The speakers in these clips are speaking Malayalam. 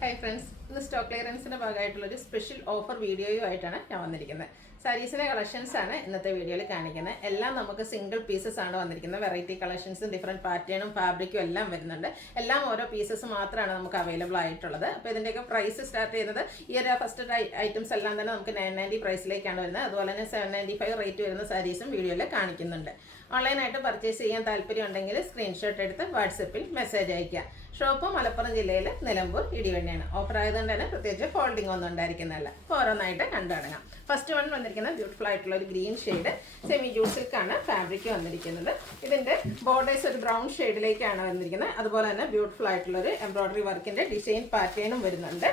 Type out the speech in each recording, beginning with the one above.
Hi friends, ഇന്ന് സ്റ്റോക്ക് ക്ലിയറൻസിന്റെ ഭാഗമായിട്ടുള്ള ഒരു സ്പെഷ്യൽ ഓഫർ വീഡിയോയുമായിട്ടാണ് ഞാൻ വന്നിരിക്കുന്നത്. സാരീസിന്റെ കളക്ഷൻസ് ആണ് ഇന്നത്തെ വീഡിയോയിൽ കാണിക്കുന്നത്. എല്ലാം നമുക്ക് സിംഗിൾ പീസസ് ആണ് വന്നിരിക്കുന്നത്. വെറൈറ്റി കളക്ഷൻസും ഡിഫറെന്റ് പാറ്റേണും ഫാബ്രിക്കും എല്ലാം വരുന്നുണ്ട്. എല്ലാം ഓരോ പീസസ് മാത്രമാണ് നമുക്ക് അവൈലബിൾ ആയിട്ടുള്ളത്. അപ്പോൾ ഇതിന്റെയൊക്കെ പ്രൈസ് സ്റ്റാർട്ട് ചെയ്യുന്നത് ഈ ഒരു ഫസ്റ്റ് ഐറ്റംസ് എല്ലാം തന്നെ നമുക്ക് 990 പ്രൈസിലേക്കാണ് വരുന്നത്. അതുപോലെ തന്നെ 795 റേറ്റ് വരുന്ന സാരീസും വീഡിയോയിൽ കാണിക്കുന്നുണ്ട്. ഓൺലൈനായിട്ട് പർച്ചേസ് ചെയ്യാൻ താല്പര്യം ഉണ്ടെങ്കിൽ സ്ക്രീൻഷോട്ട് എടുത്ത് വാട്സപ്പിൽ മെസ്സേജ് അയക്കുക. ഷോപ്പ് മലപ്പുറം ജില്ലയിൽ നിലമ്പൂർ ഇടിവണ്ണിയാണ്. ഓഫർ ആയതുകൊണ്ട് തന്നെ പ്രത്യേകിച്ച് ഹോൾഡിംഗ് ഒന്നും ഉണ്ടായിരിക്കുന്നതല്ല. അപ്പോൾ ഓരോന്നായിട്ട് കണ്ടു തുടങ്ങാം. ഫസ്റ്റ് വൺ വന്നിരിക്കുന്നത് ബ്യൂട്ടിഫുൾ ആയിട്ടുള്ള ഒരു ഗ്രീൻ ഷെയ്ഡ് സെമി ജൂട്ട് സിൽക്കാണ് ഫാബ്രിക് വന്നിരിക്കുന്നത്. ഇതിൻ്റെ ബോർഡേഴ്സ് ഒരു ബ്രൗൺ ഷെയ്ഡിലേക്കാണ് വന്നിരിക്കുന്നത്. അതുപോലെ തന്നെ ബ്യൂട്ടിഫുൾ ആയിട്ടുള്ള ഒരു എംബ്രോയിഡറി വർക്കിൻ്റെ ഡിസൈൻ പാറ്റേണും വരുന്നുണ്ട്.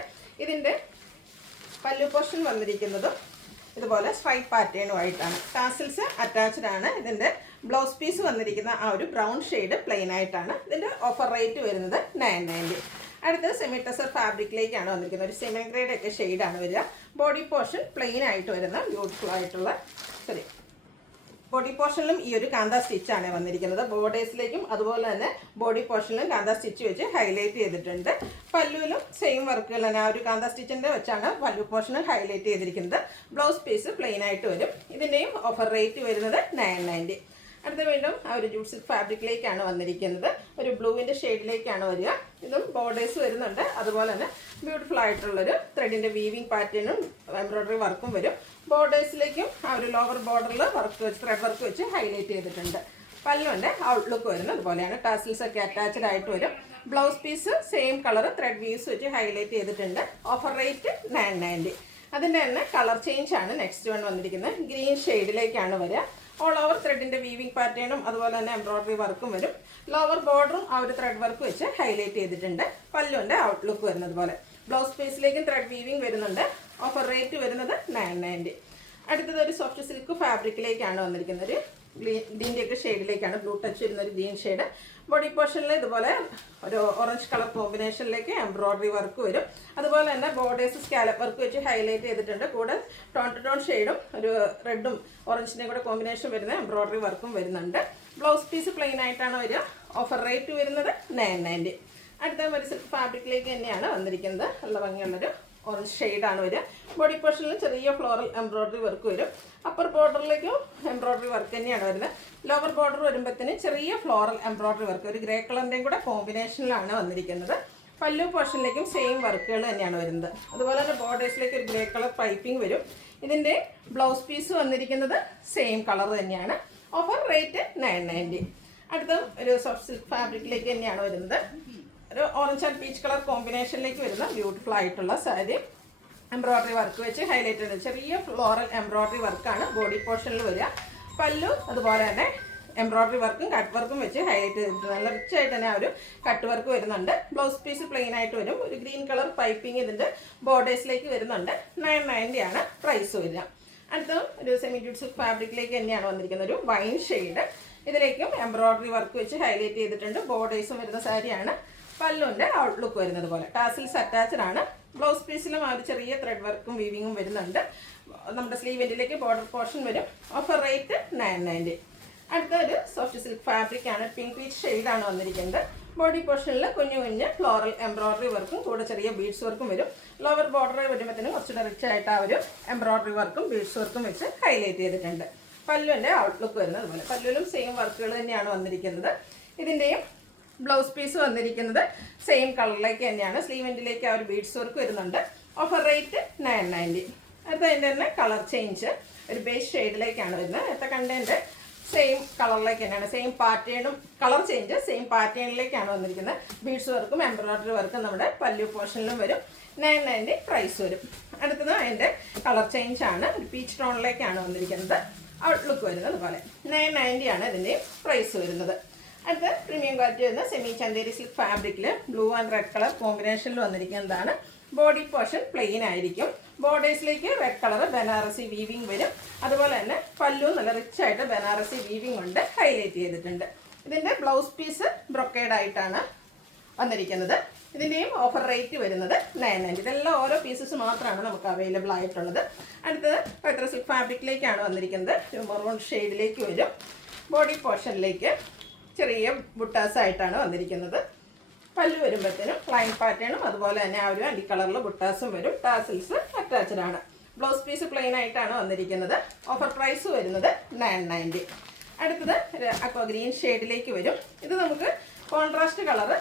ഇതിൻ്റെ പല്ലു പോർഷൻ വന്നിരിക്കുന്നതും ഇതുപോലെ സ്ട്രൈപ്പ് പാറ്റേണുമായിട്ടാണ്. ടാസിൽസ് അറ്റാച്ച്ഡ് ആണ്. ഇതിൻ്റെ ബ്ലൗസ് പീസ് വന്നിരിക്കുന്ന ആ ഒരു ബ്രൗൺ ഷെയ്ഡ് പ്ലെയിൻ ആയിട്ടാണ്. ഇതിൻ്റെ ഓഫർ റേറ്റ് വരുന്നത് 990. അടുത്തത് സെമി ടെസർ ഫാബ്രിക്കിലേക്കാണ് വന്നിരിക്കുന്നത്. ഒരു സെമി ഗ്രേഡ് ഒക്കെ ഷെയ്ഡാണ് വരിക. ബോഡി പോർഷൻ പ്ലെയിൻ ആയിട്ട് വരുന്ന ബ്യൂട്ടിഫുൾ ആയിട്ടുള്ള ബോഡി പോർഷനിലും ഈ ഒരു കാന്ത സ്റ്റിച്ചാണ് വന്നിരിക്കുന്നത്. ബോർഡേഴ്സിലേക്കും അതുപോലെ തന്നെ ബോഡി പോർഷനിലും കാന്ത സ്റ്റിച്ച് വെച്ച് ഹൈലൈറ്റ് ചെയ്തിട്ടുണ്ട്. പല്ലുവിലും സെയിം വർക്കുകൾ തന്നെ ആ ഒരു കാന്ത സ്റ്റിച്ചിൻ്റെ വെച്ചാണ് പല്ലു പോർഷൻ ഹൈലൈറ്റ് ചെയ്തിരിക്കുന്നത്. ബ്ലൗസ് പീസ് പ്ലെയിൻ ആയിട്ട് വരും. ഇതിൻ്റെയും ഓഫർ റേറ്റ് വരുന്നത് 990. അടുത്ത വീണ്ടും ആ ഒരു ജൂട്ട് സിൽക്ക് ഫാബ്രിക്കിലേക്കാണ് വന്നിരിക്കുന്നത്. ഒരു ബ്ലൂവിൻ്റെ ഷെയ്ഡിലേക്കാണ് വരിക. ഇതും ബോർഡേഴ്സ് വരുന്നുണ്ട്. അതുപോലെ തന്നെ ബ്യൂട്ടിഫുൾ ആയിട്ടുള്ളൊരു ത്രെഡിൻ്റെ വീവിങ് പാറ്റേണും എംബ്രോയിഡറി വർക്കും വരും. ബോർഡേഴ്സിലേക്കും ആ ഒരു ലോവർ ബോർഡറിൽ വർക്ക് വെച്ച് ത്രെഡ് വർക്ക് വെച്ച് ഹൈലൈറ്റ് ചെയ്തിട്ടുണ്ട്. പല്ലുവിൻ്റെ ഔട്ട്ലുക്ക് വരുന്നത് അതുപോലെയാണ്. ടാസിൽസ് ഒക്കെ അറ്റാച്ച്ഡ് ആയിട്ട് വരും. Blouse piece same colour thread weaves വെച്ച് ഹൈലൈറ്റ് ചെയ്തിട്ടുണ്ട്. Offer rate 990. അതിൻ്റെ തന്നെ കളർ ചേഞ്ച് ആണ് നെക്സ്റ്റ് വൺ വന്നിരിക്കുന്നത്. ഗ്രീൻ ഷെയ്ഡിലേക്കാണ് വരിക. ഓൾ ഓവർ ത്രെഡിൻ്റെ വീവിങ് പാറ്റേണും അതുപോലെ തന്നെ എംബ്രോയിഡറി വർക്കും വരും. ലോവർ ബോർഡറും ആ ഒരു ത്രെഡ് വർക്ക് വെച്ച് ഹൈലൈറ്റ് ചെയ്തിട്ടുണ്ട്. പല്ലുവിൻ്റെ ഔട്ട്ലുക്ക് വരുന്നത് പോലെ. ബ്ലൗസ് പീസിലേക്കും ത്രെഡ് വീവിങ് വരുന്നുണ്ട്. ഓഫർ റേറ്റ് വരുന്നത് 990. അടുത്തത് ഒരു സോഫ്റ്റ് സിൽക്ക് ഫാബ്രിക്കിലേക്കാണ് വന്നിരിക്കുന്നത്. ഒരു ഗ്രീൻ്റെയൊക്കെ ഷെയ്ഡിലേക്കാണ് ബ്ലൂ ടച്ച് വരുന്ന ഒരു ഗ്രീൻ ഷെയ്ഡ്. ബോഡി പോർഷനിൽ ഇതുപോലെ ഒരു ഓറഞ്ച് കളർ കോമ്പിനേഷനിലേക്ക് എംബ്രോയിഡറി വർക്ക് വരും. അതുപോലെ തന്നെ ബോർഡേഴ്സ് സ്കാലപ്പ് വർക്ക് വെച്ച് ഹൈലൈറ്റ് ചെയ്തിട്ടുണ്ട്. കൂടെ ടോൺ ടു ടോൺ ഷെയ്ഡും ഒരു റെഡും ഓറഞ്ചിൻ്റെയും കൂടെ കോമ്പിനേഷൻ വരുന്ന എംബ്രോയിഡറി വർക്കും വരുന്നുണ്ട്. ബ്ലൗസ് പീസ് പ്ലെയിൻ ആയിട്ടാണ് വരിക. ഓഫർ റേറ്റ് വരുന്നത് 990. അടുത്ത ഒരു സിൽക്ക് ഫാബ്രിക്കിലേക്ക് തന്നെയാണ് വന്നിരിക്കുന്നത്. നല്ല ഭംഗിയുള്ളൊരു ഓറഞ്ച് ഷെയ്ഡാണ് വരിക. ബോഡി പോർഷനിൽ ചെറിയ ഫ്ലോറൽ എംബ്രോയിഡറി വർക്ക് വരും. അപ്പർ ബോർഡറിലേക്കും എംബ്രോയിഡറി വർക്ക് തന്നെയാണ് വരുന്നത്. ലോവർ ബോർഡർ വരുമ്പോഴത്തേന് ചെറിയ ഫ്ലോറൽ എംബ്രോയിഡറി വർക്ക് ഒരു ഗ്രേ കളറിൻ്റെയും കൂടെ കോമ്പിനേഷനിലാണ് വന്നിരിക്കുന്നത്. പല്ലു പോർഷനിലേക്കും സെയിം വർക്കുകൾ തന്നെയാണ് വരുന്നത്. അതുപോലെ തന്നെ ബോർഡേഴ്സിലേക്ക് ഒരു ഗ്രേ കളർ പൈപ്പിംഗ് വരും. ഇതിൻ്റെ ബ്ലൗസ് പീസ് വന്നിരിക്കുന്നത് സെയിം കളർ തന്നെയാണ്. Offer rate 990. അടുത്ത ഒരു സോഫ്റ്റ് സിൽക്ക് ഫാബ്രിക്കിലേക്ക് തന്നെയാണ് വരുന്നത്. ഒരു ഓറഞ്ച് ആൻഡ് പീച്ച് കളർ കോമ്പിനേഷനിലേക്ക് വരുന്ന ബ്യൂട്ടിഫുൾ ആയിട്ടുള്ള സാരി. എംബ്രോയിഡറി വർക്ക് വെച്ച് ഹൈലൈറ്റ് ചെയ്ത് ചെറിയ ഫ്ലോറൽ എംബ്രോയിഡറി വർക്കാണ് ബോഡി പോർഷനിൽ വരിക. പല്ലു അതുപോലെ തന്നെ എംബ്രോയിഡറി വർക്കും കട്ട് വർക്കും വെച്ച് ഹൈലൈറ്റ് ചെയ്തിട്ട് നല്ല റിച്ച് ആയിട്ട് തന്നെ ആ ഒരു കട്ട് വർക്ക് വരുന്നുണ്ട്. ബ്ലൗസ് പീസ് പ്ലെയിൻ ആയിട്ട് വരും. ഒരു ഗ്രീൻ കളർ പൈപ്പിംഗ് ഇതിൻ്റെ ബോർഡേഴ്സിലേക്ക് വരുന്നുണ്ട്. 990 ആണ് പ്രൈസ് വരിക. അടുത്ത ഒരു സെമി ജൂട്ട് സിൽക്ക് ഫാബ്രിക്കിലേക്ക് തന്നെയാണ് വന്നിരിക്കുന്നത്. ഒരു വൈൻ ഷെയ്ഡ്. ഇതിലേക്കും എംബ്രോയിഡറി വർക്ക് വെച്ച് ഹൈലൈറ്റ് ചെയ്തിട്ടുണ്ട്. ബോർഡേഴ്സും വരുന്ന സാരിയാണ്. പല്ലുവിൻ്റെ ഔട്ട്ലുക്ക് വരുന്നത് പോലെ. ടാസിൽസ് അറ്റാച്ച്ഡ് ആണ്. ബ്ലൗസ് പീസിലും ആ ഒരു ചെറിയ ത്രെഡ് വർക്കും വീവിങ്ങും വരുന്നുണ്ട്. നമ്മുടെ സ്ലീവ് എൻഡിലേക്ക് ബോർഡർ പോർഷൻ വരും. Offer rate 990. അടുത്ത ഒരു സോഫ്റ്റ് സിൽക്ക് ഫാബ്രിക് ആണ്. പിങ്ക് പീച്ച് ഷെയ്ഡാണ് വന്നിരിക്കുന്നത്. ബോഡി പോർഷനിൽ കുഞ്ഞു കുഞ്ഞ് ഫ്ലോറൽ എംബ്രോയിഡറി വർക്കും കൂടെ ചെറിയ ബീഡ്സ് വർക്കും വരും. ലോവർ ബോർഡർ വരുമ്പോഴത്തേനും കുറച്ചുകൂടെ റിച്ച് ആയിട്ട് ആ ഒരു എംബ്രോയിഡറി വർക്കും ബീഡ്സ് വർക്കും വെച്ച് ഹൈലൈറ്റ് ചെയ്തിട്ടുണ്ട്. പല്ലുവിൻ്റെ ഔട്ട്ലുക്ക് വരുന്നത് പോലെ. പല്ലുവിലും സെയിം വർക്കുകൾ തന്നെയാണ് വന്നിരിക്കുന്നത്. ഇതിൻ്റെയും ബ്ലൗസ് പീസ് വന്നിരിക്കുന്നത് സെയിം കളറിലേക്ക് തന്നെയാണ്. സ്ലീവ് എൻഡിലേക്ക് ആ ഒരു ബീഡ്സ് വർക്ക് വരുന്നുണ്ട്. Offer rate 990. അടുത്ത അതിൻ്റെ തന്നെ കളർ ചേഞ്ച് ഒരു ബേസ് ഷെയ്ഡിലേക്കാണ് വരുന്നത്. അടുത്ത കണ്ടതിൻ്റെ സെയിം കളറിലേക്ക് തന്നെയാണ്. സെയിം പാറ്റേണും കളർ ചേഞ്ച് സെയിം പാറ്റേണിലേക്കാണ് വന്നിരിക്കുന്നത്. ബീഡ്സ് വർക്കും എംബ്രോയിഡറി വർക്കും നമ്മുടെ പല്ലു പോർഷനിലും വരും. 990 പ്രൈസ് വരും. അടുത്തത് അതിൻ്റെ കളർ ചേഞ്ച് ആണ്. ഒരു പീച്ച് ടോണിലേക്കാണ് വന്നിരിക്കുന്നത്. ഔട്ട്ലുക്ക് വരുന്നത് പോലെ. 990 ആണ് ഇതിൻ്റെ പ്രൈസ് വരുന്നത്. അടുത്ത പ്രീമിയം ക്വാളിറ്റി വരുന്ന സെമി ചന്തേരി സിൽക്ക് ഫാബ്രിക്കിൽ ബ്ലൂ ആൻഡ് റെഡ് കളർ കോമ്പിനേഷനിൽ വന്നിരിക്കുന്നതാണ്. ബോഡി പോർഷൻ പ്ലെയിൻ ആയിരിക്കും. ബോർഡേഴ്സിലേക്ക് റെഡ് കളർ ബനാറസി വീവിങ് വരും. അതുപോലെ തന്നെ പല്ലു നല്ല റിച്ച് ആയിട്ട് ബനാറസി വീവിങ് കൊണ്ട് ഹൈലൈറ്റ് ചെയ്തിട്ടുണ്ട്. ഇതിൻ്റെ ബ്ലൗസ് പീസ് ബ്രൊക്കേഡ് ആയിട്ടാണ് വന്നിരിക്കുന്നത്. ഇതിൻ്റെയും ഓഫർ റേറ്റ് വരുന്നത് 990. ഇതെല്ലാം ഓരോ പീസസ് മാത്രമാണ് നമുക്ക് അവൈലബിൾ ആയിട്ടുള്ളത്. അടുത്തത് പൈത്ര സിൽക്ക് ഫാബ്രിക്കിലേക്കാണ് വന്നിരിക്കുന്നത്. മെറൂൺ ഷെയ്ഡിലേക്ക് വരും. ബോഡി പോർഷനിലേക്ക് ചെറിയ ബുട്ടാസ് ആയിട്ടാണ് വന്നിരിക്കുന്നത്. പല്ലു വരുമ്പോഴത്തേനും ലൈൻ പാറ്റേണും അതുപോലെ തന്നെ ആ ഒരു അടി കളറിൽ ബുട്ടാസും വരും. ടാസിൽസ് അറ്റാച്ച്ഡ് ആണ്. ബ്ലൗസ് പീസ് പ്ലെയിൻ ആയിട്ടാണ് വന്നിരിക്കുന്നത്. ഓഫർ പ്രൈസ് വരുന്നത് 990. അടുത്തത് അക്വാ ഗ്രീൻ ഷെയ്ഡിലേക്ക് വരും. ഇത് നമുക്ക് കോൺട്രാസ്റ്റ് കളറ്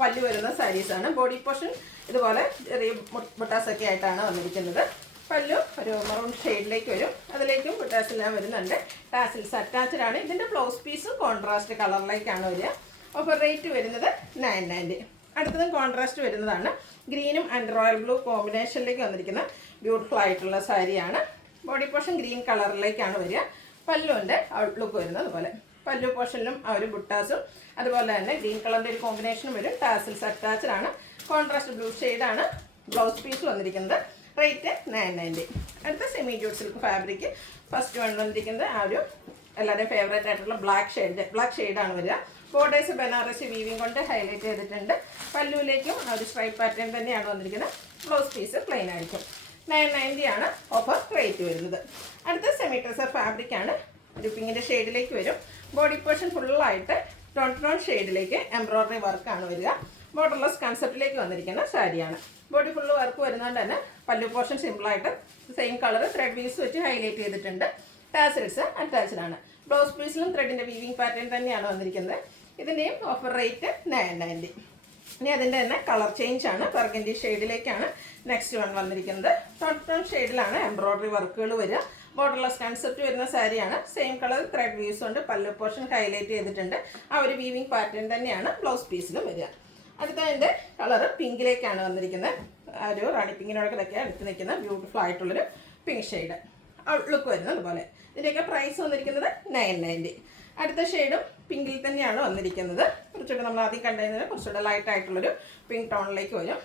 പല്ലു വരുന്ന സാരീസാണ്. ബോഡി പോർഷൻ ഇതുപോലെ ചെറിയ ബുട്ടാസൊക്കെ ആയിട്ടാണ് വന്നിരിക്കുന്നത്. പല്ലു ഒരു മറൂൺ ഷെയ്ഡിലേക്ക് വരും. അതിലേക്കും ബുട്ടാസ് എല്ലാം വരുന്നുണ്ട്. ടാസിൽസ് അറ്റാച്ച്ഡ് ആണ്. ഇതിൻ്റെ ബ്ലൗസ് പീസ് കോൺട്രാസ്റ്റ് കളറിലേക്കാണ് വരിക. ഓഫർ റേറ്റ് വരുന്നത് 990. അടുത്തതും കോൺട്രാസ്റ്റ് വരുന്നതാണ്. ഗ്രീനും ആൻഡ് റോയൽ ബ്ലൂ കോമ്പിനേഷനിലേക്ക് വന്നിരിക്കുന്ന ബ്യൂട്ടിഫുൾ ആയിട്ടുള്ള സാരിയാണ്. ബോഡി പോർഷൻ ഗ്രീൻ കളറിലേക്കാണ് വരിക. പല്ലുവിൻ്റെ ഔട്ട്ലുക്ക് വരുന്നത് അതുപോലെ. പല്ലു പോർഷനിലും ആ ഒരു ബുട്ടാസും അതുപോലെ തന്നെ ഗ്രീൻ കളറിൻ്റെ ഒരു കോമ്പിനേഷനും വരും. ടാസിൽസ് അറ്റാച്ച്ഡ് ആണ്. കോൺട്രാസ്റ്റ് ബ്ലൂ ഷെയ്ഡാണ് ബ്ലൗസ് പീസ് വന്നിരിക്കുന്നത്. റേറ്റ് 990. അടുത്ത semi jute silk fabric first വന്നിരിക്കുന്നത് ആ ഒരു എല്ലാവരുടെയും ഫേവറേറ്റ് ആയിട്ടുള്ള ബ്ലാക്ക് ഷെയ്ഡാണ് വരിക. ബോർഡേഴ്സ് ബനാറസി വീവിങ് കൊണ്ട് ഹൈലൈറ്റ് ചെയ്തിട്ടുണ്ട്. പല്ലുവിലേക്കും ആ ഒരു സ്ട്രൈപ്പ് പാറ്റേൺ തന്നെയാണ് വന്നിരിക്കുന്നത്. ബ്ലൗസ് പീസ് പ്ലെയിൻ ആയിരിക്കും. 990 ആണ് ഓഫർ റേറ്റ് വരുന്നത്. അടുത്ത സെമി ട്രസർ ഫാബ്രിക് ആണ്. ഒരു പിങ്കിൻ്റെ ഷെയ്ഡിലേക്ക് വരും. ബോഡി പോർഷൻ ഫുള്ളായിട്ട് ടോൺ ഷെയ്ഡിലേക്ക് എംബ്രോയ്ഡറി വർക്കാണ് വരിക. ബോർഡർലെസ് കൺസെപ്റ്റിലേക്ക് വന്നിരിക്കുന്ന സാരിയാണ്. ബോഡി ഫുള്ള് വർക്ക് വരുന്നതുകൊണ്ട് തന്നെ പല്ലു പോർഷൻ സിമ്പിളായിട്ട് സെയിം കളർ ത്രെഡ് വീസ് വെച്ച് ഹൈലൈറ്റ് ചെയ്തിട്ടുണ്ട്. ടാസിൽസ് അറ്റാച്ച്ഡ് ആണ്. ബ്ലൗസ് പീസിലും ത്രെഡിൻ്റെ വീവിങ് പാറ്റേൺ തന്നെയാണ് വന്നിരിക്കുന്നത്. ഇതിൻ്റെയും ഓഫർ റേറ്റ് 990. ഇനി അതിൻ്റെ തന്നെ കളർ ചേഞ്ച് ആണ്. ബർഗൻഡി ഷെയ്ഡിലേക്കാണ് നെക്സ്റ്റ് വൺ വന്നിരിക്കുന്നത്. ടോൺ ഷെയ്ഡിലാണ് എംബ്രോയ്ഡറി വർക്കുകൾ വരിക. ബോർഡർലെസ് കൺസെപ്റ്റ് വരുന്ന സാരിയാണ്. സെയിം കളർ ത്രെഡ് വീസ് കൊണ്ട് പല്ലു പോർഷൻ ഹൈലൈറ്റ് ചെയ്തിട്ടുണ്ട്. ആ ഒരു വീവിങ് പാറ്റേൺ തന്നെയാണ് ബ്ലൗസ് പീസിലും വരിക. അടുത്തതിൻ്റെ കളറ് പിങ്കിലേക്കാണ് വന്നിരിക്കുന്നത്. ആ ഒരു റാണി പിങ്കിനോടൊക്കെ അടുത്ത് നിൽക്കുന്ന ബ്യൂട്ടിഫുൾ ആയിട്ടുള്ളൊരു പിങ്ക് ഷെയ്ഡ് ലുക്ക് വരുന്നത് അതുപോലെ. ഇതിൻ്റെയൊക്കെ പ്രൈസ് വന്നിരിക്കുന്നത് 990. അടുത്ത ഷെയ്ഡും പിങ്കിൽ തന്നെയാണ് വന്നിരിക്കുന്നത്. കുറച്ചുകൂടെ നമ്മൾ ആദ്യം കണ്ടതിന് കുറച്ചുകൂടെ ലൈറ്റ് ആയിട്ടുള്ളൊരു പിങ്ക് ടോണിലേക്ക് വരും.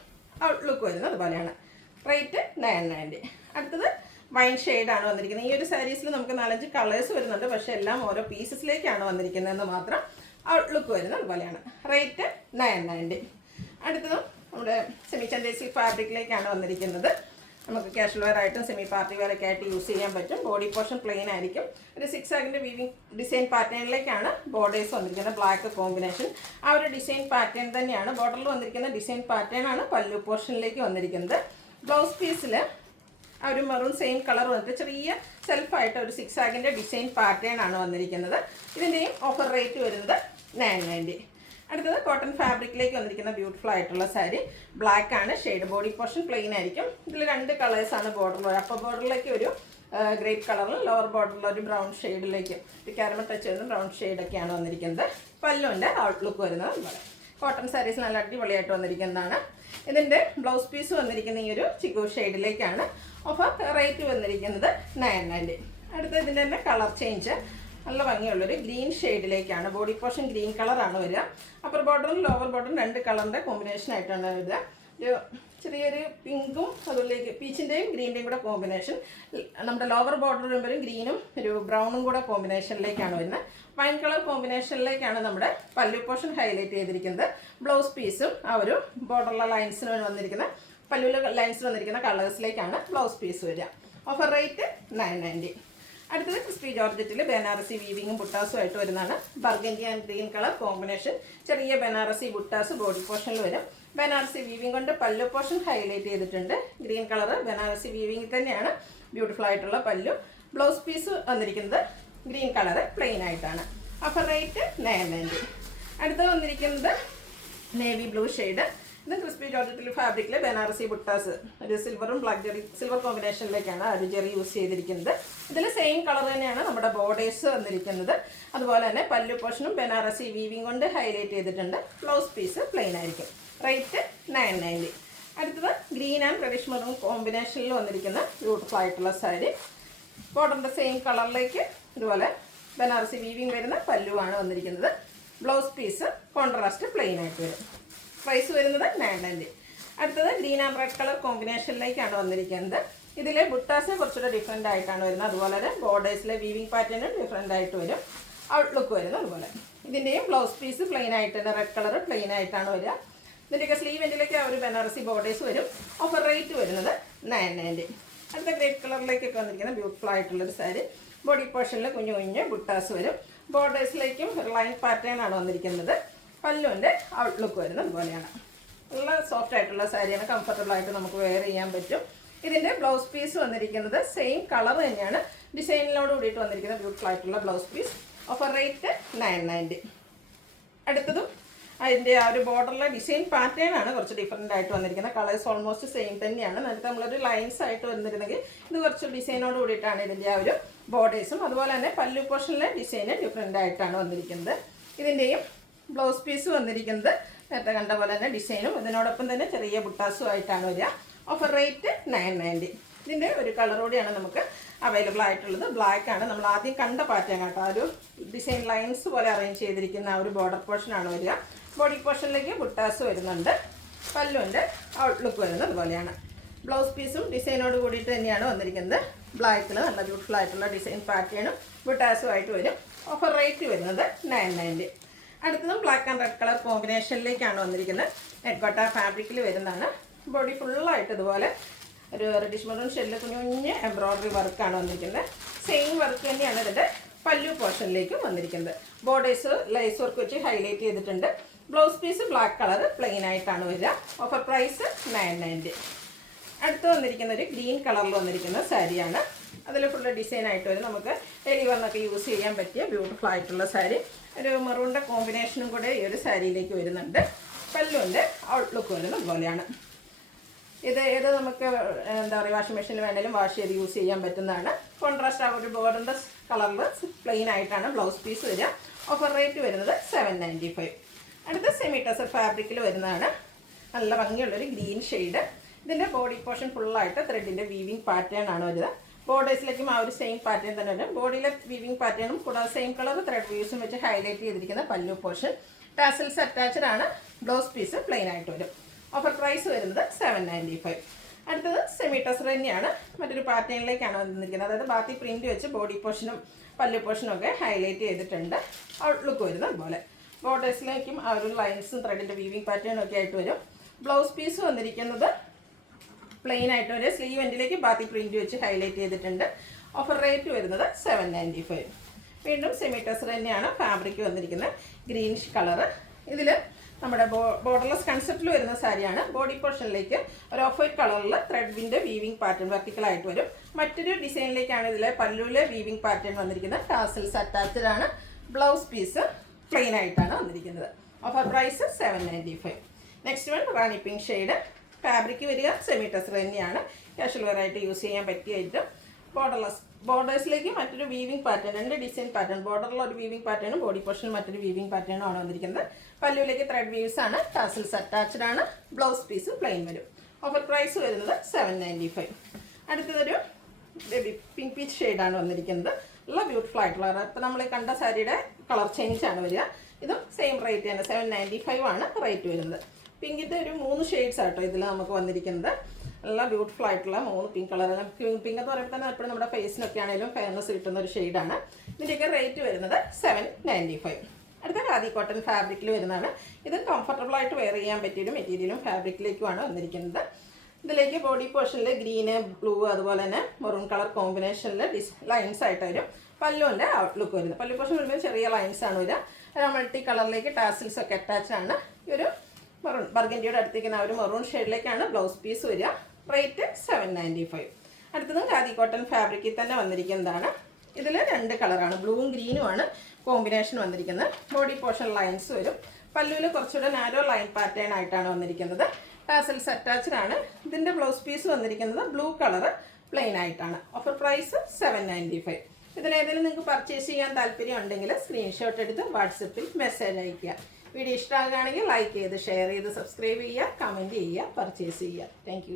ലുക്ക് വരുന്നത് അതുപോലെയാണ്. റേറ്റ് 990. അടുത്തത് വൈൻ ഷെയ്ഡാണ് വന്നിരിക്കുന്നത്. ഈ ഒരു സാരീസിൽ നമുക്ക് 4-5 കളേഴ്സ് വരുന്നുണ്ട്. പക്ഷേ എല്ലാം ഓരോ പീസസിലേക്കാണ് വന്നിരിക്കുന്നതെന്ന് മാത്രം. ലുക്ക് വരുന്നത് അതുപോലെയാണ്. റേറ്റ് 990. അടുത്തതും നമ്മുടെ സെമി ചന്തേസി ഫാബ്രിക്കിലേക്കാണ് വന്നിരിക്കുന്നത്. നമുക്ക് കാഷ്വൽ വെയർ ആയിട്ടും സെമി പാർട്ടി വെയർ ഒക്കെ ആയിട്ട് യൂസ് ചെയ്യാൻ പറ്റും. ബോഡി പോർഷൻ പ്ലെയിൻ ആയിരിക്കും. ഒരു 6 ആഗിൻ്റെ വീവിങ് ഡിസൈൻ പാറ്റേണിലേക്കാണ് ബോർഡേഴ്സ് വന്നിരിക്കുന്നത്. ബ്ലാക്ക് കോമ്പിനേഷൻ ആ ഒരു ഡിസൈൻ പാറ്റേൺ തന്നെയാണ്. ബോർഡറിൽ വന്നിരിക്കുന്ന ഡിസൈൻ പാറ്റേൺ ആണ് പല്ലു പോർഷനിലേക്ക് വന്നിരിക്കുന്നത്. ബ്ലൗസ് പീസിൽ ആ ഒരു മെറൂൺ സെയിം കളർ വന്നിട്ട് ചെറിയ സെൽഫായിട്ട് ഒരു 6 ആഗിൻ്റെ ഡിസൈൻ പാറ്റേൺ ആണ് വന്നിരിക്കുന്നത്. ഇതിൻ്റെയും ഓഫർ റേറ്റ് വരുന്നത് 990. അടുത്തത് കോട്ടൺ ഫാബ്രിക്കിലേക്ക് വന്നിരിക്കുന്ന ബ്യൂട്ടിഫുൾ ആയിട്ടുള്ള സാരി. ബ്ലാക്ക് ആണ് ഷെയ്ഡ്. ബോഡി പോർഷൻ പ്ലെയിൻ ആയിരിക്കും. ഇതിൽ 2 കളേഴ്സാണ് ബോർഡറിൽ. അപ്പർ ബോർഡറിലേക്ക് ഒരു ഗ്രേപ്പ് കളറിൽ, ലോവർ ബോർഡറിൽ ഒരു ബ്രൗൺ ഷെയ്ഡിലേക്ക് ഒരു കാരമൽ ടച്ച് വരുന്ന ബ്രൗൺ ഷെയ്ഡൊക്കെയാണ് വന്നിരിക്കുന്നത്. പല്ലുവിൻ്റെ ഔട്ട്ലുക്ക് വരുന്നത് അതുപോലെ. കോട്ടൺ സാരീസ് നല്ല അടിപൊളിയായിട്ട് വന്നിരിക്കുന്നതാണ്. ഇതിൻ്റെ ബ്ലൗസ് പീസ് വന്നിരിക്കുന്ന ഈ ഒരു ചിക്കു ഷെയ്ഡിലേക്കാണ്. ഓഫർ റേറ്റ് വന്നിരിക്കുന്നത് 990. അടുത്ത ഇതിൻ്റെ തന്നെ കളർ ചേഞ്ച് നല്ല ഭംഗിയുള്ളൊരു ഗ്രീൻ ഷെയ്ഡിലേക്കാണ്. ബോഡി പോർഷൻ ഗ്രീൻ കളറാണ് വരിക. അപ്പർ ബോർഡറും ലോവർ ബോർഡറും 2 കളറിൻ്റെ കോമ്പിനേഷൻ ആയിട്ടാണ് വരിക. ഒരു ചെറിയൊരു പിങ്കും അതുപോലേക്ക് പീച്ചിൻ്റെയും ഗ്രീൻ്റെയും കൂടെ കോമ്പിനേഷൻ. നമ്മുടെ ലോവർ ബോർഡർ വരുമ്പോഴും ഗ്രീനും ഒരു ബ്രൗണും കൂടെ കോമ്പിനേഷനിലേക്കാണ് വരുന്നത്. വൈൻ കളർ കോമ്പിനേഷനിലേക്കാണ് നമ്മുടെ പല്ലു പോർഷൻ ഹൈലൈറ്റ് ചെയ്തിരിക്കുന്നത്. ബ്ലൗസ് പീസും ആ ഒരു ബോർഡറിലെ ലൈൻസിന് വന്നിരിക്കുന്ന പല്ലുവിലെ ലൈൻസിൽ വന്നിരിക്കുന്ന കളേഴ്സിലേക്കാണ് ബ്ലൗസ് പീസ് വരിക. Offer rate 990. അടുത്തത് ക്രിസ്പി ജോർജറ്റിൽ ബനാറസി വീവിങ്ങും ബുട്ടാസും ആയിട്ട് വരുന്നതാണ്. Burgundy and green colour combination. ചെറിയ ബനാറസി ബുട്ടാസ് ബോഡി പോർഷനിൽ വരും. ബനാറസി വീവിങ് കൊണ്ട് പല്ലു പോർഷൻ ഹൈലൈറ്റ് ചെയ്തിട്ടുണ്ട്. ഗ്രീൻ കളർ ബനാറസി വീവിങ് തന്നെയാണ്. ബ്യൂട്ടിഫുൾ ആയിട്ടുള്ള പല്ലു. ബ്ലൗസ് പീസ് വന്നിരിക്കുന്നത് ഗ്രീൻ കളർ പ്ലെയിൻ ആയിട്ടാണ്. Offer rate 990. അടുത്തത് വന്നിരിക്കുന്നത് നേവി ബ്ലൂ ഷെയ്ഡ്. ഇത് ക്രിസ്പി ജോർജറ്റിൽ ഫാബ്രിക്കിൽ ബനാറസി ബുട്ടാസ് ഒരു സിൽവറും ബ്ലാക്ക് ജെറി സിൽവർ കോമ്പിനേഷനിലേക്കാണ് ഒരു ജെറി യൂസ് ചെയ്തിരിക്കുന്നത്. ഇതിൽ സെയിം കളർ തന്നെയാണ് നമ്മുടെ ബോർഡേഴ്സ് വന്നിരിക്കുന്നത്. അതുപോലെ തന്നെ പല്ലു പോർഷനും ബനാറസി വീവിങ് കൊണ്ട് ഹൈലൈറ്റ് ചെയ്തിട്ടുണ്ട്. ബ്ലൗസ് പീസ് പ്ലെയിൻ ആയിരിക്കും. റേറ്റ് 990. അടുത്തത് ഗ്രീൻ ആൻഡ് റെഡിഷ് മെറൂൺ കോമ്പിനേഷനിൽ വന്നിരിക്കുന്ന ബ്യൂട്ടിഫുൾ ആയിട്ടുള്ള സാരി. ബോർഡറിൻ്റെ സെയിം കളറിലേക്ക് ഇതുപോലെ ബനാറസി വീവിങ് വരുന്ന പല്ലുവാണ് വന്നിരിക്കുന്നത്. ബ്ലൗസ് പീസ് കോൺട്രാസ്റ്റ് പ്ലെയിൻ ആയിട്ട് വരും. പ്രൈസ് വരുന്നത് 990. അടുത്തത് ഗ്രീൻ ആൻഡ് റെഡ് കളർ കോമ്പിനേഷനിലേക്കാണ് വന്നിരിക്കുന്നത്. ഇതിലെ ബുട്ടാസ് കുറച്ചുകൂടെ ഡിഫറെൻ്റ് ആയിട്ടാണ് വരുന്നത്. അതുപോലെ തന്നെ ബോർഡേഴ്സിലെ വീവിങ് പാറ്റേണും ഡിഫറെൻ്റ് ആയിട്ട് വരും. ഔട്ട്ലുക്ക് വരുന്നത് അതുപോലെ. ഇതിൻ്റെയും ബ്ലൗസ് പീസ് പ്ലെയിൻ ആയിട്ട് തന്നെ റെഡ് കളർ പ്ലെയിൻ ആയിട്ടാണ് വരിക. ഇതിൻ്റെയൊക്കെ സ്ലീവ് എൻഡിലേക്ക് ആ ഒരു ബനാറസി ബോർഡേഴ്സ് വരും. ഓഫർ റേറ്റ് വരുന്നത് 990. അടുത്ത ഗ്രേപ്പ് കളറിലേക്കൊക്കെ വന്നിരിക്കുന്ന ബ്യൂട്ടിഫുൾ ആയിട്ടുള്ളൊരു സാരി. ബോഡി പോർഷനിൽ കുഞ്ഞു കുഞ്ഞ് ബുട്ടാസ് വരും. ബോർഡേഴ്സിലേക്കും ലൈൻ പാറ്റേൺ ആണ് വന്നിരിക്കുന്നത്. പല്ലുവിൻ്റെ ഔട്ട്ലുക്ക് വരുന്നത് ഇതുപോലെയാണ്. നല്ല സോഫ്റ്റ് ആയിട്ടുള്ള സാരിയാണ്, കംഫർട്ടബിൾ ആയിട്ട് നമുക്ക് വെയർ ചെയ്യാൻ പറ്റും. ഇതിൻ്റെ ബ്ലൗസ് പീസ് വന്നിരിക്കുന്നത് സെയിം കളർ തന്നെയാണ്, ഡിസൈനിനോട് കൂടിയിട്ട് വന്നിരിക്കുന്ന ബ്യൂട്ടിഫുൾ ആയിട്ടുള്ള ബ്ലൗസ് പീസ്. Offer rate 990. അടുത്തതും അതിൻ്റെ ആ ഒരു ബോർഡറിലെ ഡിസൈൻ പാറ്റേൺ ആണ് കുറച്ച് ഡിഫറെൻ്റ് ആയിട്ട് വന്നിരിക്കുന്നത്. കളേഴ്സ് ഓൾമോസ്റ്റ് സെയിം തന്നെയാണ്. നേരത്തെ നമ്മളൊരു ലൈൻസ് ആയിട്ട് വന്നിരുന്നെങ്കിൽ ഇത് കുറച്ച് ഡിസൈനോട് കൂടിയിട്ടാണ് ഇതിൻ്റെ ആ ഒരു ബോർഡേഴ്സും. അതുപോലെ തന്നെ പല്ലു പോർഷനിലെ ഡിസൈന് ഡിഫറെൻ്റ് ആയിട്ടാണ് വന്നിരിക്കുന്നത്. ഇതിൻ്റെയും ബ്ലൗസ് പീസ് വന്നിരിക്കുന്നത് നേരത്തെ കണ്ട പോലെ തന്നെ ഡിസൈനും ഇതിനോടൊപ്പം തന്നെ ചെറിയ ബുട്ടാസും ആയിട്ടാണ് വരിക. Offer rate 990. ഇതിൻ്റെ ഒരു കളർ കൂടിയാണ് നമുക്ക് അവൈലബിൾ ആയിട്ടുള്ളത്. ബ്ലാക്ക് ആണ്, നമ്മൾ ആദ്യം കണ്ട പാറ്റേൺ കേട്ടോ. ആ ഒരു ഡിസൈൻ ലൈൻസ് പോലെ അറേഞ്ച് ചെയ്തിരിക്കുന്ന ആ ഒരു ബോർഡർ പോർഷനാണ് വരിക. ബോഡി പോർഷനിലേക്ക് ബുട്ടാസ് വരുന്നുണ്ട്. പല്ലുവിൻ്റെ ഔട്ട്ലുക്ക് വരുന്നത് അതുപോലെയാണ്. ബ്ലൗസ് പീസും ഡിസൈനോട് കൂടിയിട്ട് തന്നെയാണ് വന്നിരിക്കുന്നത്. ബ്ലാക്കിൽ നല്ല ബ്യൂട്ടിഫുൾ ആയിട്ടുള്ള ഡിസൈൻ പാറ്റേണും ബുട്ടാസും ആയിട്ട് വരും. ഓഫർ റേറ്റ് വരുന്നത് 990. അടുത്തതും ബ്ലാക്ക് ആൻഡ് റെഡ് കളർ കോമ്പിനേഷനിലേക്കാണ് വന്നിരിക്കുന്നത്. നെറ്റ്കോട്ട ഫാബ്രിക്കിൽ വരുന്നതാണ്. ബോഡി ഫുള്ളായിട്ട് ഇതുപോലെ ഒരു റെഡിഷ് മെറൂൺ ഷെല്ലിൽ കുഞ്ഞു കുഞ്ഞ് എംബ്രോയ്ഡറി വർക്കാണ് വന്നിരിക്കുന്നത്. സെയിം വർക്ക് തന്നെയാണ് ഇതിൻ്റെ പല്ലു പോർഷനിലേക്കും വന്നിരിക്കുന്നത്. ബോർഡേഴ്സ് ലൈസ് വർക്ക് വെച്ച് ഹൈലൈറ്റ് ചെയ്തിട്ടുണ്ട്. Blouse piece black colour plain ആയിട്ടാണ് വരിക. Offer price 990. അടുത്ത് വന്നിരിക്കുന്ന ഒരു ഗ്രീൻ കളറിൽ വന്നിരിക്കുന്ന സാരിയാണ്. അതിൽ ഫുള്ള് ഡിസൈൻ ആയിട്ട് വരും. നമുക്ക് ഡെയിലി വന്നൊക്കെ യൂസ് ചെയ്യാൻ പറ്റിയ ബ്യൂട്ടിഫുൾ ആയിട്ടുള്ള സാരി. ഒരു മെറൂണിൻ്റെ കോമ്പിനേഷനും കൂടെ ഈ ഒരു സാരിയിലേക്ക് വരുന്നുണ്ട്. പല്ലുവിൻ്റെ ഔട്ട്ലുക്ക് വരുന്നത് അതുപോലെയാണ്. ഇത് നമുക്ക് എന്താ പറയുക, വാഷിംഗ് മെഷീനിൽ വേണമെങ്കിലും വാഷ് ചെയ്ത് യൂസ് ചെയ്യാൻ പറ്റുന്നതാണ്. കോൺട്രാസ്റ്റ് ആ ഒരു ബോർഡറിൻ്റെ കളറിൽ പ്ലെയിൻ ആയിട്ടാണ് ബ്ലൗസ് പീസ് വരിക. ഓഫർ റേറ്റ് വരുന്നത് 795. അടുത്ത സെമി ടസർ ഫാബ്രിക്കിൽ വരുന്നതാണ്. നല്ല ഭംഗിയുള്ളൊരു ഗ്രീൻ ഷെയ്ഡ്. ഇതിൻ്റെ ബോഡി പോർഷൻ ഫുള്ളായിട്ട് ത്രെഡിൻ്റെ വീവിങ് പാറ്റേൺ ആണ് വരുന്നത്. ബോർഡേഴ്സിലേക്കും ആ ഒരു സെയിം പാറ്റേൺ തന്നെ വരും. ബോഡിയിലെ വീവിങ് പാറ്റേണും കൂടാതെ സെയിം കളർ ത്രെഡ് വീവ്സും വെച്ച് ഹൈലൈറ്റ് ചെയ്തിരിക്കുന്ന പല്ലു പോർഷൻ. ടാസൽസ് അറ്റാച്ച്ഡ് ആണ്. ബ്ലൗസ് പീസ് പ്ലെയിൻ ആയിട്ട് വരും. ഓഫർ പ്രൈസ് വരുന്നത് 795. അടുത്തത് സെമി ടസർ തന്നെയാണ്, മറ്റൊരു പാറ്റേണിലേക്കാണ് വന്നിരിക്കുന്നത്. അതായത് ബാത്തി പ്രിൻറ്റ് വെച്ച് ബോഡി പോർഷനും പല്ലു പോർഷനും ഒക്കെ ഹൈലൈറ്റ് ചെയ്തിട്ടുണ്ട്. ഔട്ട്ലുക്ക് വരുന്നത് അതുപോലെ. ബോർഡേഴ്സിലേക്കും ആ ഒരു ലൈൻസും ത്രെഡിൻ്റെ വീവിങ് പാറ്റേണും ഒക്കെ ആയിട്ട് വരും. ബ്ലൗസ് പീസ് വന്നിരിക്കുന്നത് പ്ലെയിൻ ആയിട്ട് വരും. സ്ലീവ് എൻഡിലേക്ക് ബാത്തി പ്രിൻറ്റ് വെച്ച് ഹൈലൈറ്റ് ചെയ്തിട്ടുണ്ട്. ഓഫർ റേറ്റ് വരുന്നത് 795. വീണ്ടും സെമി ടസർ തന്നെയാണ് ഫാബ്രിക് വന്നിരിക്കുന്നത്. Greenish colour. ഇതിൽ നമ്മുടെ ബോർഡർലെസ് കൺസെപ്റ്റിൽ വരുന്ന സാരിയാണ്. ബോഡി പോർഷനിലേക്ക് ഒരു ഓഫ് വൈറ്റ് കളറിൽ ത്രെഡിൻ്റെ വീവിങ് പാറ്റേൺ വെർട്ടിക്കലായിട്ട് വരും. മറ്റൊരു ഡിസൈനിലേക്കാണ് ഇതിലെ പല്ലുവിലെ വീവിങ് പാറ്റേൺ വന്നിരിക്കുന്നത്. ടാസൽസ് അറ്റാച്ച്ഡ് ആണ്. ബ്ലൗസ് പീസ് പ്ലെയിൻ ആയിട്ടാണ് വന്നിരിക്കുന്നത്. Offer price 795. Next one rani pink shade. Fabric വരിക സെമി ടസർ തന്നെയാണ്. കാഷ്വൽ വെയർ ആയിട്ട് യൂസ് ചെയ്യാൻ പറ്റിയ ഐറ്റം. ബോർഡേഴ്സിലേക്ക് മറ്റൊരു വീവിങ് പാറ്റേൺ, രണ്ട് ഡിസൈൻ പാറ്റേൺ. ബോർഡറിൽ ഒരു വീവിങ് പാറ്റേണും ബോഡി പോർഷനിൽ മറ്റൊരു വീവിങ് പാറ്റേണും ആണ് വന്നിരിക്കുന്നത്. പല്ലുവിലേക്ക് ത്രെഡ് വീവ്സ് ആണ്. ടാസൽസ് അറ്റാച്ച്ഡ് ആണ്. ബ്ലൗസ് പീസ് പ്ലെയിൻ വരും. ഓഫർ പ്രൈസ് വരുന്നത് 795. അടുത്തതൊരു ബേബി പിങ്ക് പീച്ച് ഷെയ്ഡാണ് വന്നിരിക്കുന്നത്. നല്ല ബ്യൂട്ടിഫുൾ ആയിട്ടുള്ള, ഇപ്പോൾ നമ്മൾ കണ്ട സാരിയുടെ കളർ ചേഞ്ച് ആണ് വരിക. ഇതും സെയിം റേറ്റ് തന്നെ 795 ആണ് റേറ്റ് വരുന്നത്. പിങ്കിൻ്റെ ഒരു 3 ഷെയ്ഡ്സ് ആട്ടോ ഇതിൽ നമുക്ക് വന്നിരിക്കുന്നത്. നല്ല ബ്യൂട്ടിഫുൾ ആയിട്ടുള്ള 3 പിങ്ക് കളർ. പിങ്ക് എന്ന് പറയുമ്പോൾ തന്നെ എപ്പോഴും നമ്മുടെ ഫേസിനൊക്കെ ആണെങ്കിലും ഫെയർനെസ് കിട്ടുന്ന ഒരു ഷെയ്ഡാണ്. ഇതിൻ്റെയൊക്കെ റേറ്റ് വരുന്നത് 795. അടുത്ത ഖാദി കോട്ടൺ ഫാബ്രിക്കിൽ വരുന്നതാണ്. ഇത് കംഫർട്ടബിൾ ആയിട്ട് വെയർ ചെയ്യാൻ പറ്റിയൊരു മെറ്റീരിയലും ഫാബ്രിക്കിലേക്കുമാണ് വന്നിരിക്കുന്നത്. ഇതിലേക്ക് ബോഡി പോർഷനിൽ ഗ്രീന്, ബ്ലൂ, അതുപോലെ തന്നെ മെറൂൺ കളർ കോമ്പിനേഷനിൽ ലൈൻസ് ആയിട്ട് വരും. പല്ലുവിൻ്റെ ഔട്ട്ലുക്ക് വരുന്നത്. പല്ലു പോർഷൻ വരുമ്പോൾ ചെറിയ ലൈൻസ് ആണ് വരിക. മൾട്ടി കളറിലേക്ക് ടാസിൽസ് ഒക്കെ അറ്റാച്ച് ആണ്. ഈ ഒരു മെറൂൺ ബർഗൻഡിയുടെ അടുത്തേക്കുന്ന ആ ഒരു മെറൂൺ ഷെയ്ഡിലേക്കാണ് ബ്ലൗസ് പീസ് വരിക. റേറ്റ് 795. അടുത്തതും ഖാദി കോട്ടൺ ഫാബ്രിക്കിൽ തന്നെ വന്നിരിക്കുന്നതാണ്. ഇതിൽ 2 കളറാണ്, ബ്ലൂവും ഗ്രീനും ആണ് കോമ്പിനേഷൻ വന്നിരിക്കുന്നത്. ബോഡി പോർഷൻ ലൈൻസ് വരും. പല്ലുവിൽ കുറച്ചുകൂടെ നാരോ ലൈൻ പാറ്റേൺ ആയിട്ടാണ് വന്നിരിക്കുന്നത്. ടാസൽസ് അറ്റാച്ച്ഡ് ആണ്. ഇതിൻ്റെ ബ്ലൗസ് പീസ് വന്നിരിക്കുന്നത് ബ്ലൂ കളർ പ്ലെയിൻ ആയിട്ടാണ്. Offer price 795. ഇതിലേതെങ്കിലും നിങ്ങൾക്ക് പർച്ചേസ് ചെയ്യാൻ താല്പര്യം ഉണ്ടെങ്കിൽ സ്ക്രീൻഷോട്ട് എടുത്ത് വാട്സപ്പിൽ മെസ്സേജ് അയയ്ക്കുക. വീഡിയോ ഇഷ്ടമാകുകയാണെങ്കിൽ ലൈക്ക് ചെയ്ത് ഷെയർ ചെയ്ത് സബ്സ്ക്രൈബ് ചെയ്യുക, കമൻറ്റ് ചെയ്യുക, പർച്ചേസ് ചെയ്യുക. താങ്ക്